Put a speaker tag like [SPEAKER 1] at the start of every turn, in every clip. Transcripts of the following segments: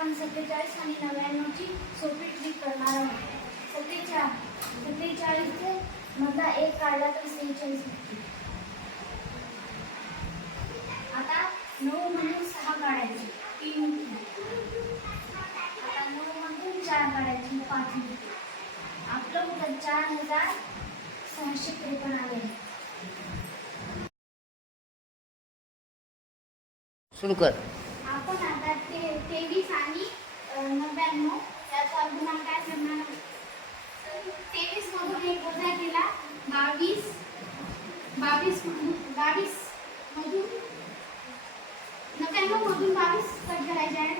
[SPEAKER 1] आपण सत्तेचाळीस आणि नव्याण्णवची सोपी ट्रिक करणार आहोत सत्तेचाळ सत्तेचाळीस मधला एक काढला तर सेहेचाळीस आता नऊ म्हणून सहा काढायचे तीन आता नऊ म्हणून चार काढायचे पाच आपलं होतं चार हजार सहाशे त्रेपन्न आले सुरू कर तेवीस आणि नव्याण्णव त्याचा गुणांक काय करणार तेवीस मधून एक वजा केला बावीस बावीस बावीस मधून नव्याण्णव मधून बावीस कट करायचे आहे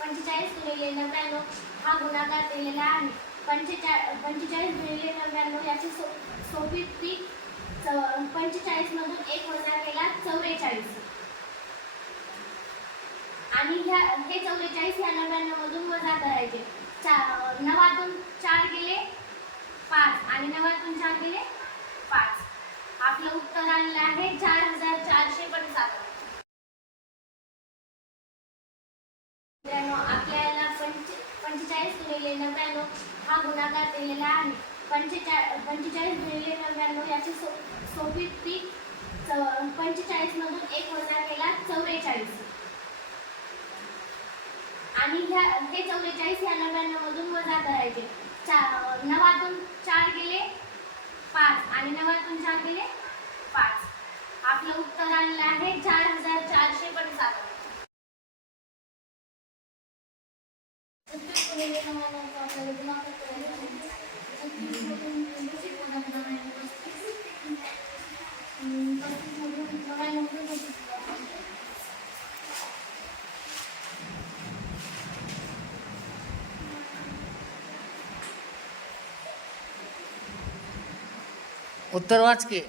[SPEAKER 1] पंचेचाळीस नव्याण्णव हा गुणाकार आहे पंचेचाळीस सोपी एक वजा केला चव्वेचाळीस आणि ह्या चव्वेचाळीस ह्या वजा करायचे नवातून चार गेले पाच आणि नव्यातून चार गेले आपलं उत्तर आलेलं आहे चार हजार चारशे पंचावन्न आपल्याला पंचेचाळीस गुणिले नव्याण्णव हा गुणाकार दिलेला आहे पंचेचा पंचेचाळीस गुणिले नव्याण्णव याची सोपी पीक पंचेचाळीस मधून एक वजा केला चौवेचाळीस आणि ह्या हे चौवेचाळीस ह्या मधून वजा करायचे चार नवातून चार गेले पाच आणि नवातून चार गेले पाच आपलं उत्तर आलेलं आहे चार हजार चारशे पंचावन्न
[SPEAKER 2] उत्तर वाच की